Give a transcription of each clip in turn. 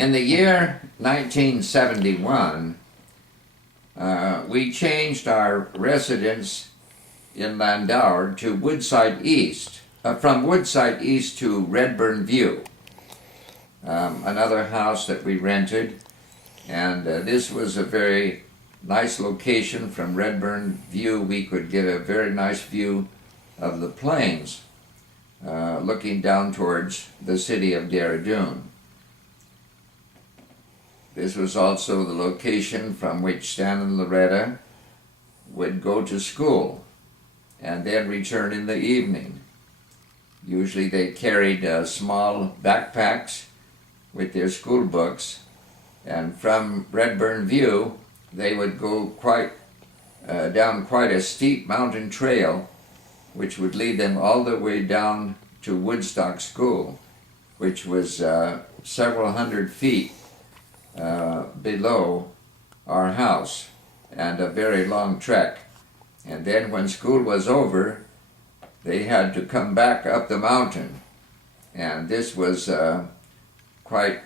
In the year 1971, we changed our residence in Landauer to Woodside East, from Woodside East to Redburn View, another house that we rented. And this was a very nice location. From Redburn View we could get a very nice view of the plains looking down towards the city of Dehradun. This was also the location from which Stan and Loretta would go to school and then return in the evening. Usually they carried small backpacks with their school books, and from Redburn View they would go down quite a steep mountain trail which would lead them all the way down to Woodstock School, which was several hundred feet below our house, and a very long trek. And then when school was over, they had to come back up the mountain, and this was quite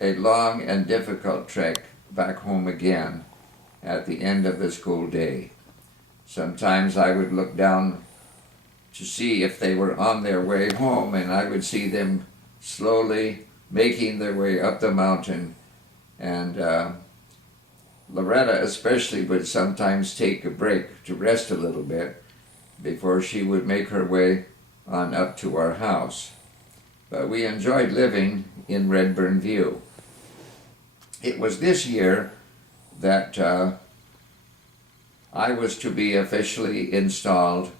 a long and difficult trek back home again at the end of the school day. Sometimes I would look down to see if they were on their way home, and I would see them slowly making their way up the mountain. And Loretta especially would sometimes take a break to rest a little bit before she would make her way on up to our house. But we enjoyed living in Redburn View. It was this year that I was to be officially installed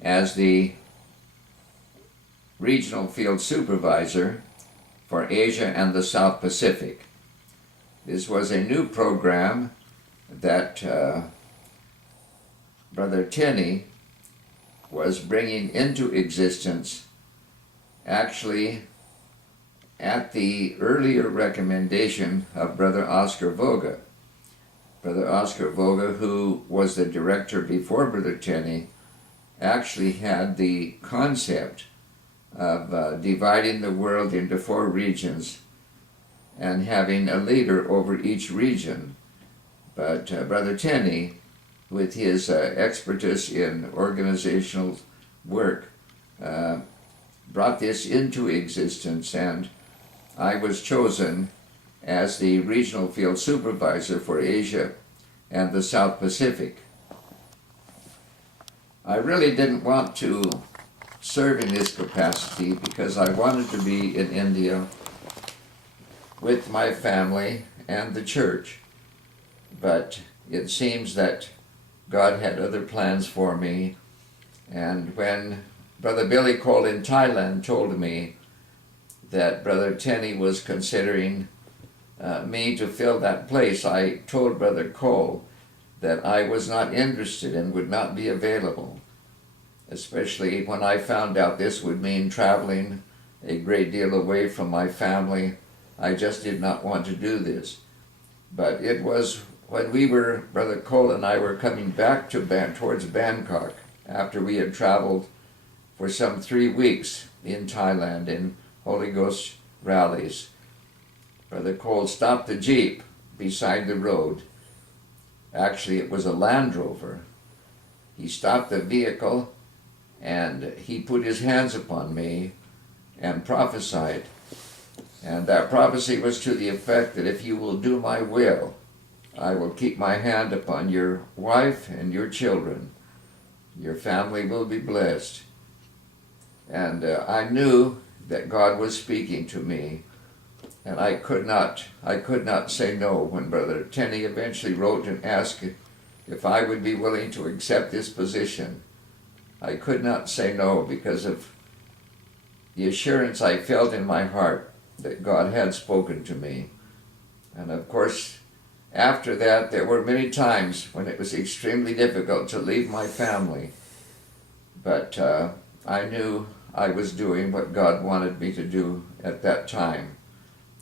as the regional field supervisor for Asia and the South Pacific. This was a new program that Brother Tenney was bringing into existence, actually at the earlier recommendation of Brother Oscar Voga. Brother Oscar Voga, who was the director before Brother Tenney, actually had the concept of dividing the world into 4 regions and having a leader over each region. But Brother Tenney, with his expertise in organizational work, brought this into existence, and I was chosen as the regional field supervisor for Asia and the South Pacific. I really didn't want to serve in this capacity because I wanted to be in India with my family and the church. But it seems that God had other plans for me, and when Brother Billy Cole in Thailand told me that Brother Tenney was considering me to fill that place, I told Brother Cole that I was not interested and would not be available, especially when I found out this would mean traveling a great deal away from my family. I just did not want to do this. But it was when Brother Cole and I were coming back towards Bangkok, after we had traveled for some 3 weeks in Thailand in Holy Ghost rallies. Brother Cole stopped the Jeep beside the road. Actually, it was a Land Rover. He stopped the vehicle and he put his hands upon me and prophesied. And that prophecy was to the effect that if you will do my will, I will keep my hand upon your wife and your children. Your family will be blessed. And I knew that God was speaking to me, and I could not say no when Brother Tenney eventually wrote and asked if I would be willing to accept this position. I could not say no because of the assurance I felt in my heart that God had spoken to me. And of course, after that, there were many times when it was extremely difficult to leave my family. But I knew I was doing what God wanted me to do at that time.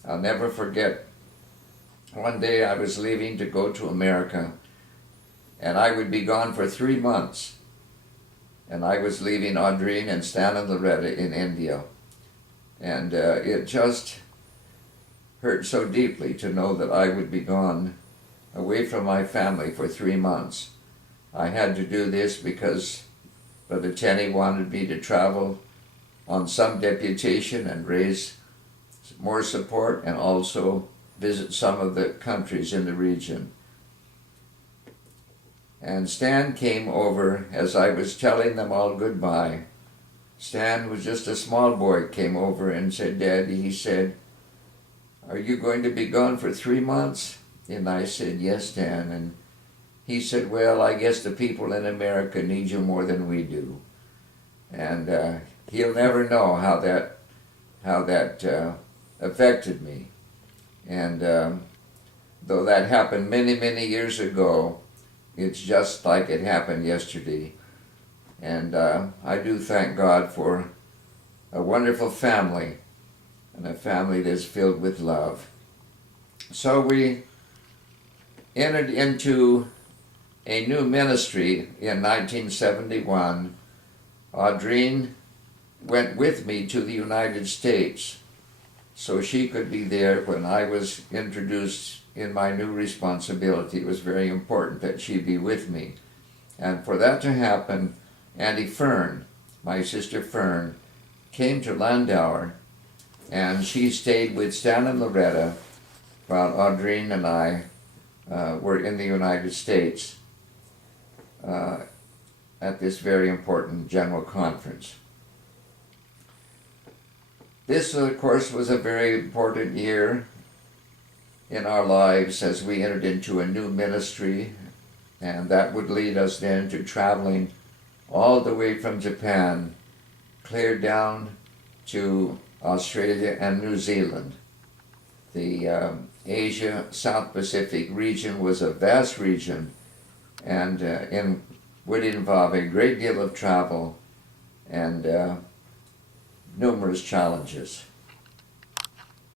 I'll never forget, one day I was leaving to go to America, and I would be gone for 3 months. And I was leaving Audrine and Stan and Loretta in India. And it just hurt so deeply to know that I would be gone away from my family for 3 months. I had to do this because Brother Tenney wanted me to travel on some deputation and raise more support, and also visit some of the countries in the region. And Stan came over as I was telling them all goodbye. Stan was just a small boy, came over and said, "Daddy," he said, "are you going to be gone for 3 months?" And I said, "Yes, Stan." And he said, "Well, I guess the people in America need you more than we do." And he'll never know how that affected me. And though that happened many, many years ago, it's just like it happened yesterday. And I do thank God for a wonderful family, and a family that's filled with love. So we entered into a new ministry in 1971. Audrine went with me to the United States so she could be there when I was introduced in my new responsibility. It was very important that she be with me. And for that to happen, Auntie Fern, my sister Fern, came to Landauer, and she stayed with Stan and Loretta while Audrine and I were in the United States at this very important general conference. This, of course, was a very important year in our lives as we entered into a new ministry, and that would lead us then to traveling all the way from Japan, clear down to Australia and New Zealand. The Asia South Pacific region was a vast region, and would involve a great deal of travel and numerous challenges.